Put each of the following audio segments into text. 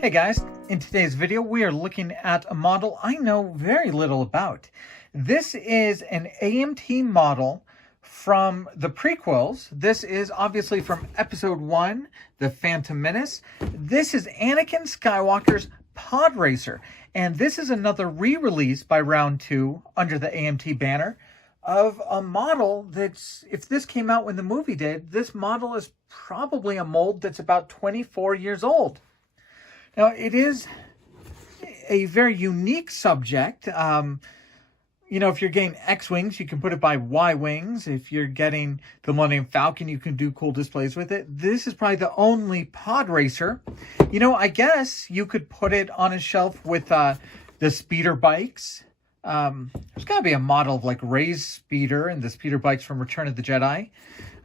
Hey guys, in today's video we are looking at a model I know very little about. This is an AMT model from the prequels. This is obviously from episode 1, the Phantom Menace. This is Anakin Skywalker's Podracer, and this is another re-release by Round 2 under the AMT banner of a model that's, if this came out when the movie did, this model is probably a mold that's about 24 years old. Now, it is a very unique subject. You know, if you're getting X-Wings, you can put it by Y-Wings. If you're getting the Millennium Falcon, you can do cool displays with it. This is probably the only Podracer. You know, I guess you could put it on a shelf with the speeder bikes. There's got to be a model of like Rey's speeder and the speeder bikes from Return of the Jedi.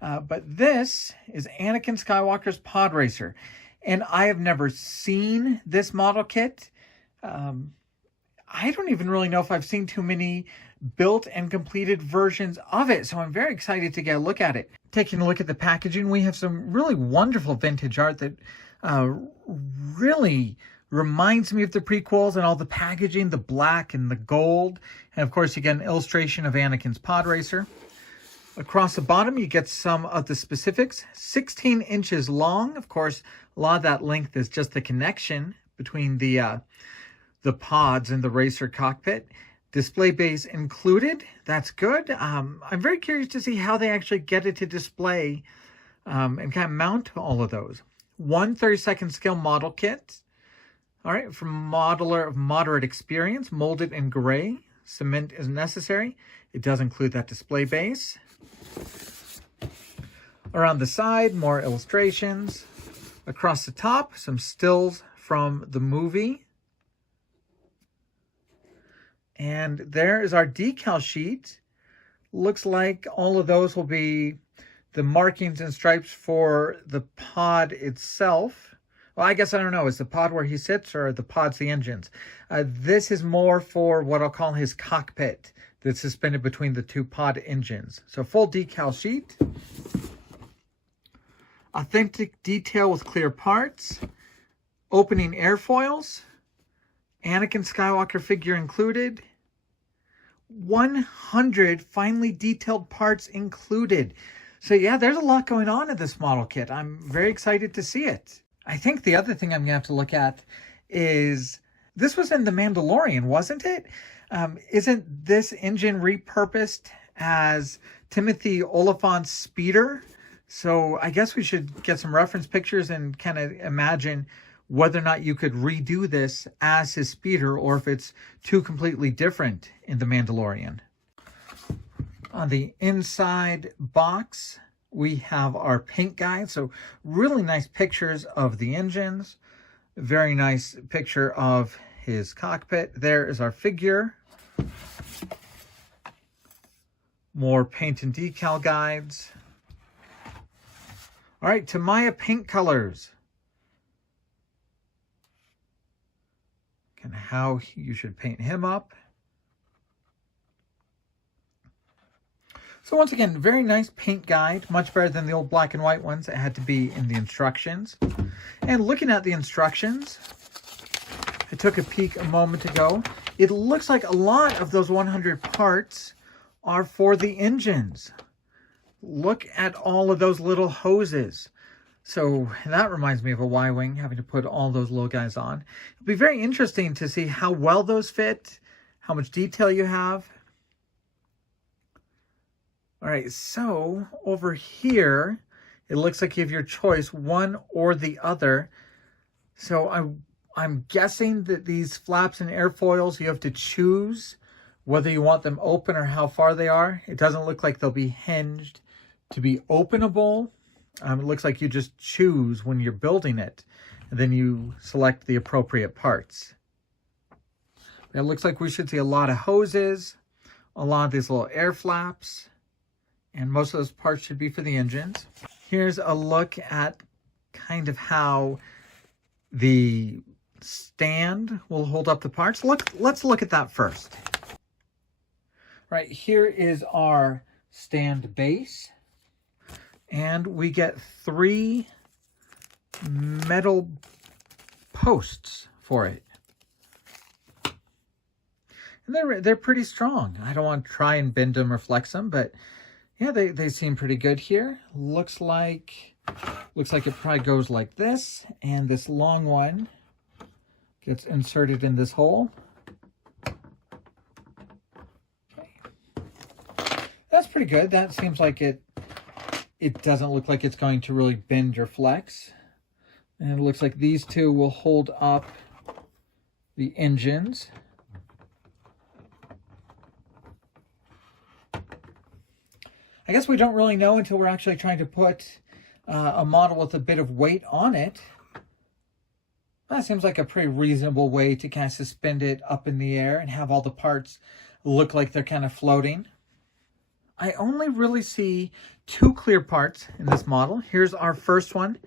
But this is Anakin Skywalker's Podracer. And I have never seen this model kit. I don't even really know if I've seen too many built and completed versions of it. So I'm very excited to get a look at it. Taking a look at the packaging, we have some really wonderful vintage art that really reminds me of the prequels, and all the packaging, the black and the gold. And of course, you get an illustration of Anakin's Podracer. Across the bottom, you get some of the specifics. 16 inches long. Of course, a lot of that length is just the connection between the pods and the racer cockpit. Display base included. That's good. I'm very curious to see how they actually get it to display and kind of mount all of those. 1 32nd scale model kit. All right, from modeler of moderate experience, molded in gray. Cement is necessary. It does include that display base. Around the side, more illustrations. Across the top, some stills from the movie. And there is our decal sheet. Looks like all of those will be the markings and stripes for the pod itself. Well, I guess I don't know. Is the pod where he sits, or the pod's the engines? This is more for what I'll call his cockpit that's suspended between the two pod engines. So full decal sheet. Authentic detail with clear parts. Opening airfoils. Anakin Skywalker figure included. 100 finely detailed parts included. So yeah, there's a lot going on in this model kit. I'm very excited to see it. I think the other thing I'm going to have to look at is, this was in The Mandalorian, wasn't it? Isn't this engine repurposed as Timothy Oliphant's speeder? So I guess we should get some reference pictures and kind of imagine whether or not you could redo this as his speeder, or if it's two completely different in The Mandalorian. On the inside box, we have our paint guide. So really nice pictures of the engines. Very nice picture of his cockpit. There is our figure. More paint and decal guides. All right, Tamaya paint colors. Kind of how you should paint him up. So once again, very nice paint guide, much better than the old black and white ones that had to be in the instructions. And looking at the instructions, I took a peek a moment ago. It looks like a lot of those 100 parts are for the engines. Look at all of those little hoses. So that reminds me of a Y-Wing, having to put all those little guys on. It'll be very interesting to see how well those fit, how much detail you have. All right, so over here, it looks like you have your choice, one or the other. So I'm guessing that these flaps and airfoils, you have to choose whether you want them open or how far they are. It doesn't look like they'll be hinged to be openable. It looks like you just choose when you're building it, and then you select the appropriate parts. It looks like we should see a lot of hoses, a lot of these little air flaps. And most of those parts should be for the engines. Here's a look at kind of how the stand will hold up the parts. Let's look at that first. Right, here is our stand base. And we get 3 metal posts for it. And they're pretty strong. I don't want to try and bend them or flex them, but yeah, they seem pretty good here. Looks like it probably goes like this, and this long one gets inserted in this hole. Okay. That's pretty good. That seems like it doesn't look like it's going to really bend or flex. And it looks like these two will hold up the engines. I guess we don't really know until we're actually trying to put a model with a bit of weight on it. That seems like a pretty reasonable way to kind of suspend it up in the air and have all the parts look like they're kind of floating. I only really see two clear parts in this model. Here's our first one.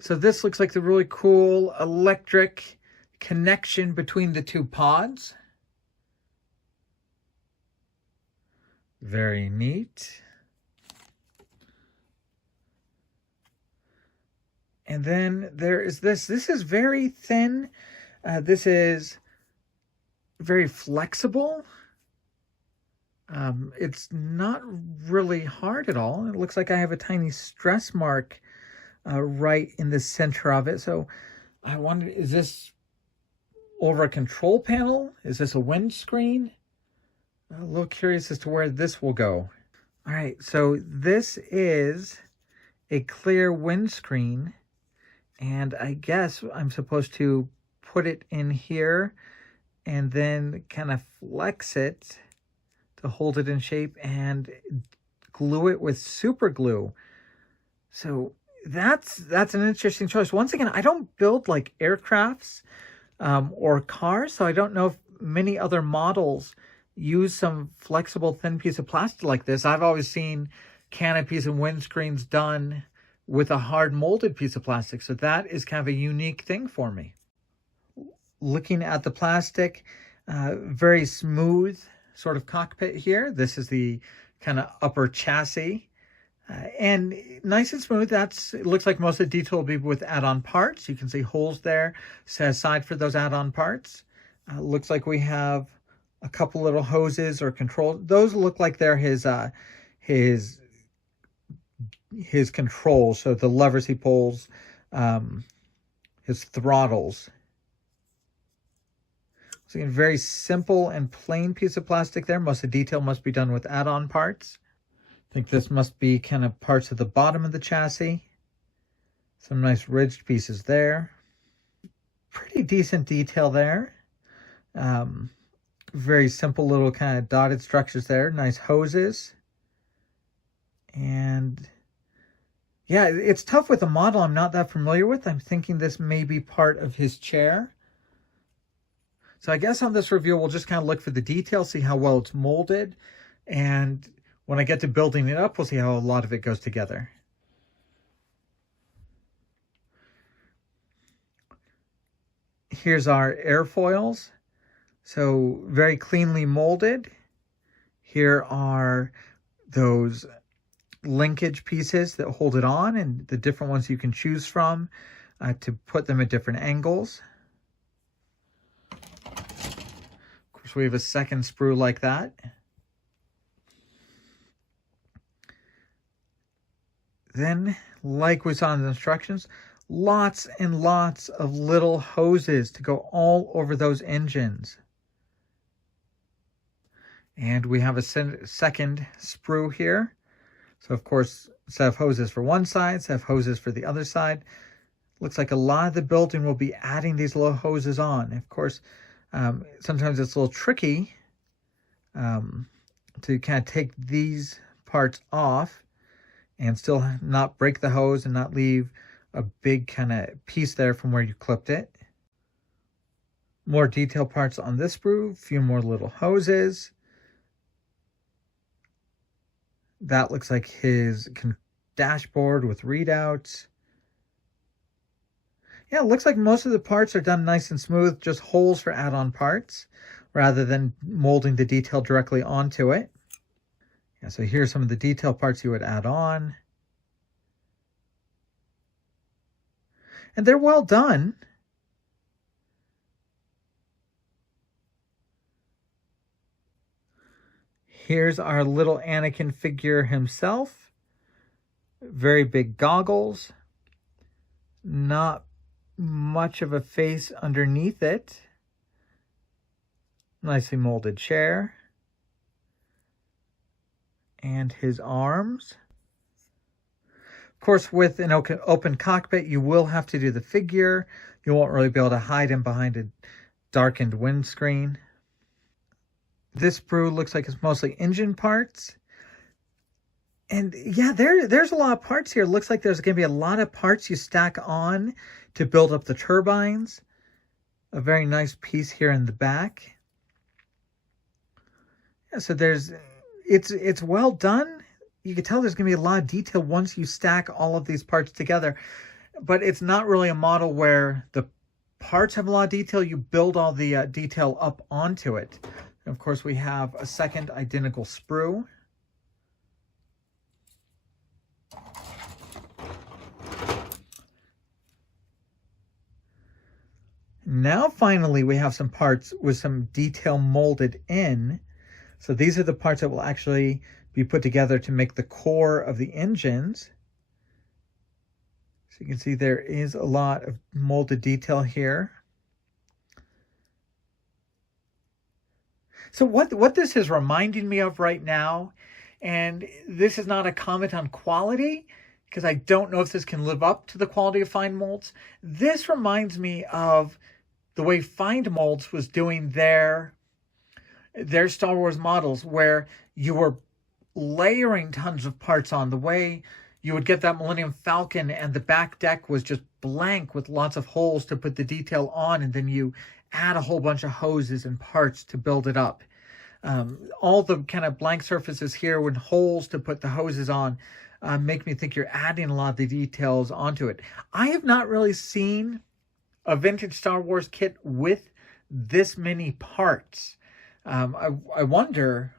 So this looks like the really cool electric connection between the two pods. Very neat. And then there is this. This is very thin. This is very flexible. It's not really hard at all. It looks like I have a tiny stress mark right in the center of it. So I wonder, is this over a control panel? Is this a windscreen? I'm a little curious as to where this will go. All right, so this is a clear windscreen. And I guess I'm supposed to put it in here and then kind of flex it to hold it in shape and glue it with super glue. So that's an interesting choice. Once again, I don't build like aircrafts or cars, so I don't know if many other models use some flexible thin piece of plastic like this. I've always seen canopies and windscreens done with a hard molded piece of plastic. So that is kind of a unique thing for me. Looking at the plastic, very smooth sort of cockpit here. This is the kind of upper chassis. And nice and smooth. It looks like most of the detail will be with add-on parts. You can see holes there set aside for those add-on parts. Looks like we have a couple little hoses or controls. Those look like they're his controls, so the levers he pulls, his throttles. So again, very simple and plain piece of plastic there. Most of the detail must be done with add-on parts. I think this must be kind of parts of the bottom of the chassis. Some nice ridged pieces there. Pretty decent detail there. Very simple little kind of dotted structures there. Nice hoses. And yeah, it's tough with a model I'm not that familiar with. I'm thinking this may be part of his chair. So I guess on this review, we'll just kind of look for the details, see how well it's molded. And when I get to building it up, we'll see how a lot of it goes together. Here's our airfoils. So very cleanly molded. Here are those linkage pieces that hold it on and the different ones you can choose from to put them at different angles. Of course, we have a second sprue like that. Then, like we saw in the instructions, lots and lots of little hoses to go all over those engines. And we have a second sprue here. So, of course, set of hoses for one side, set of hoses for the other side. Looks like a lot of the building will be adding these little hoses on. Of course, sometimes it's a little tricky to kind of take these parts off and still not break the hose and not leave a big kind of piece there from where you clipped it. More detailed parts on this sprue, a few more little hoses. That looks like his dashboard with readouts. Yeah, it looks like most of the parts are done nice and smooth, just holes for add-on parts, rather than molding the detail directly onto it. Yeah, so here's some of the detail parts you would add on. And they're well done. Here's our little Anakin figure himself. Very big goggles. Not much of a face underneath it. Nicely molded chair. And his arms. Of course, with an open cockpit, you will have to do the figure. You won't really be able to hide him behind a darkened windscreen. This sprue looks like it's mostly engine parts. And yeah, there's a lot of parts here. It looks like there's going to be a lot of parts you stack on to build up the turbines. A very nice piece here in the back. Yeah, so it's well done. You can tell there's going to be a lot of detail once you stack all of these parts together. But it's not really a model where the parts have a lot of detail. You build all the detail up onto it. And of course, we have a second identical sprue. Now, finally, we have some parts with some detail molded in. So these are the parts that will actually be put together to make the core of the engines. So you can see there is a lot of molded detail here. So what this is reminding me of right now, and this is not a comment on quality, because I don't know if this can live up to the quality of Find Molds. This reminds me of the way Find Molds was doing their Star Wars models, where you were layering tons of parts on. The way you would get that Millennium Falcon and the back deck was just blank with lots of holes to put the detail on, and then you add a whole bunch of hoses and parts to build it up. All the kind of blank surfaces here with holes to put the hoses on make me think you're adding a lot of the details onto it. I have not really seen a vintage Star Wars kit with this many parts. I wonder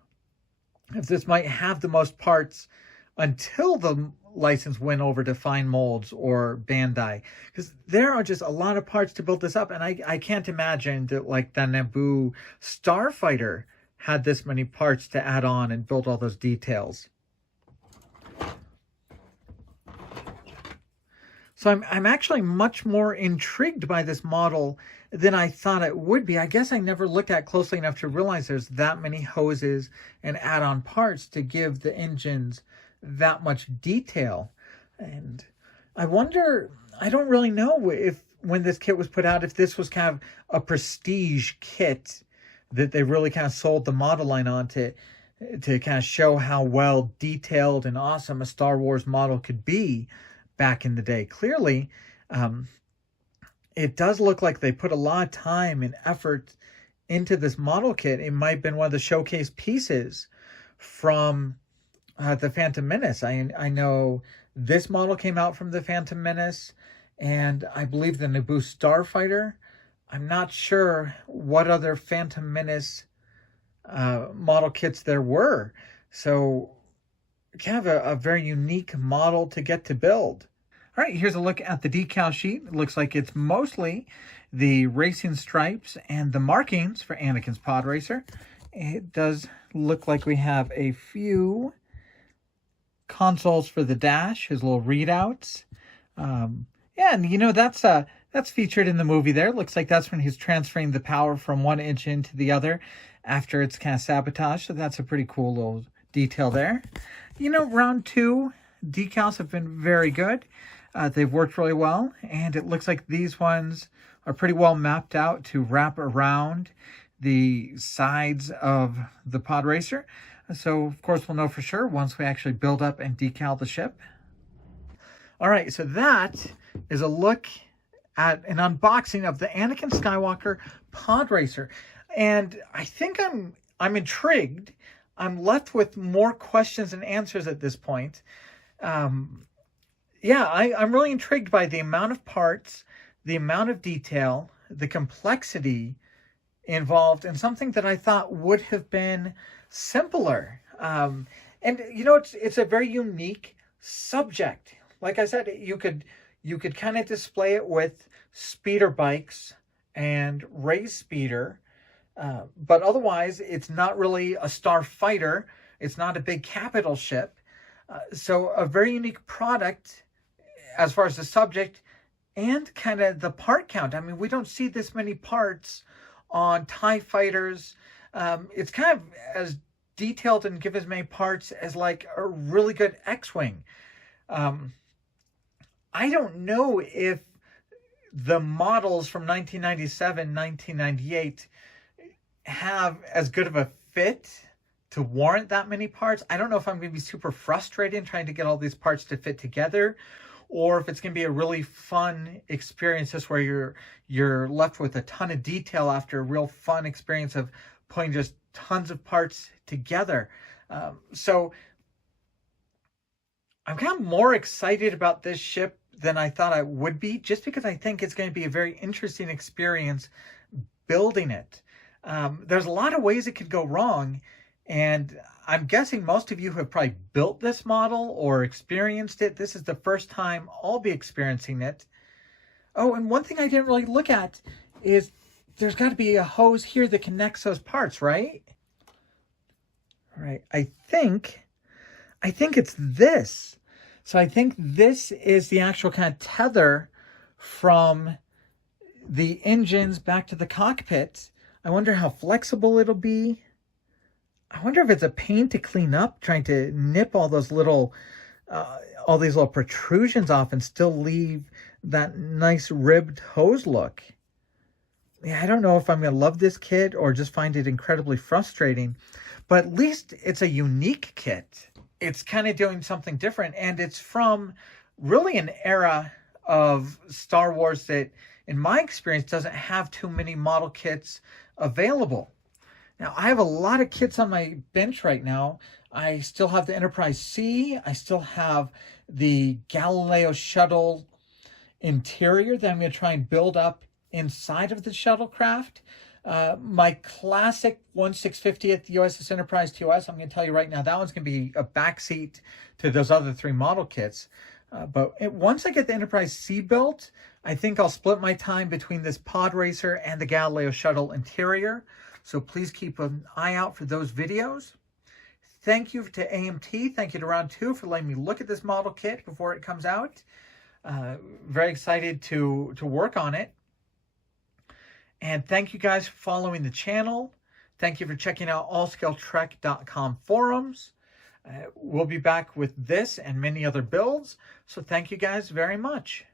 if this might have the most parts until the license went over to Find Molds or Bandai, because there are just a lot of parts to build this up, and I can't imagine that like the Naboo Starfighter had this many parts to add on and build all those details. So I'm actually much more intrigued by this model than I thought it would be. I guess I never looked at closely enough to realize there's that many hoses and add-on parts to give the engines that much detail. And I wonder, I don't really know if when this kit was put out, if this was kind of a prestige kit that they really kind of sold the model line on to kind of show how well detailed and awesome a Star Wars model could be back in the day. Clearly, it does look like they put a lot of time and effort into this model kit. It might have been one of the showcase pieces from the Phantom Menace. I know this model came out from the Phantom Menace, and I believe the Naboo Starfighter. I'm not sure what other Phantom Menace model kits there were. So kind of a very unique model to get to build. All right, here's a look at the decal sheet. It looks like it's mostly the racing stripes and the markings for Anakin's Podracer. It does look like we have a few consoles for the dash, his little readouts. Yeah, and you know, that's featured in the movie there. It looks like that's when he's transferring the power from one engine to the other after it's kind of sabotaged. So that's a pretty cool little detail there. You know, round 2 decals have been very good. They've worked really well, and it looks like these ones are pretty well mapped out to wrap around the sides of the Podracer. So, of course, we'll know for sure once we actually build up and decal the ship. All right, so that is a look at an unboxing of the Anakin Skywalker Podracer. And I think I'm intrigued. I'm left with more questions and answers at this point. Yeah, I'm really intrigued by the amount of parts, the amount of detail, the complexity involved, and something that I thought would have been simpler. And you know, it's a very unique subject. Like I said, you could kind of display it with speeder bikes and race speeder, But otherwise, it's not really a starfighter. It's not a big capital ship. So a very unique product as far as the subject and kind of the part count. I mean, we don't see this many parts on TIE fighters. It's kind of as detailed and give as many parts as like a really good X-Wing. I don't know if the models from 1997, 1998 have as good of a fit to warrant that many parts. I don't know if I'm going to be super frustrated trying to get all these parts to fit together, or if it's going to be a really fun experience just where you're left with a ton of detail after a real fun experience of putting just tons of parts together. So I'm kind of more excited about this ship than I thought I would be, just because I think it's going to be a very interesting experience building it. There's a lot of ways it could go wrong, and I'm guessing most of you have probably built this model or experienced it. This is the first time I'll be experiencing it. Oh, and one thing I didn't really look at is there's got to be a hose here that connects those parts, right? Right. I think it's this. So I think this is the actual kind of tether from the engines back to the cockpit. I wonder how flexible it'll be. I wonder if it's a pain to clean up, trying to nip all those little, all these little protrusions off and still leave that nice ribbed hose look. Yeah, I don't know if I'm going to love this kit or just find it incredibly frustrating, but at least it's a unique kit. It's kind of doing something different, and it's from really an era of Star Wars that, in my experience, doesn't have too many model kits available. Now, I have a lot of kits on my bench right now. I still have the Enterprise C. I still have the Galileo shuttle interior that I'm going to try and build up inside of the shuttlecraft. My classic 1650th USS Enterprise TOS, I'm going to tell you right now, that one's going to be a backseat to those other three model kits. But once I get the Enterprise C built, I think I'll split my time between this Podracer and the Galileo shuttle interior. So please keep an eye out for those videos. Thank you to AMT. Thank you to Round 2 for letting me look at this model kit before it comes out. Very excited to work on it. And thank you guys for following the channel. Thank you for checking out allscaletrek.com forums. We'll be back with this and many other builds. So thank you guys very much.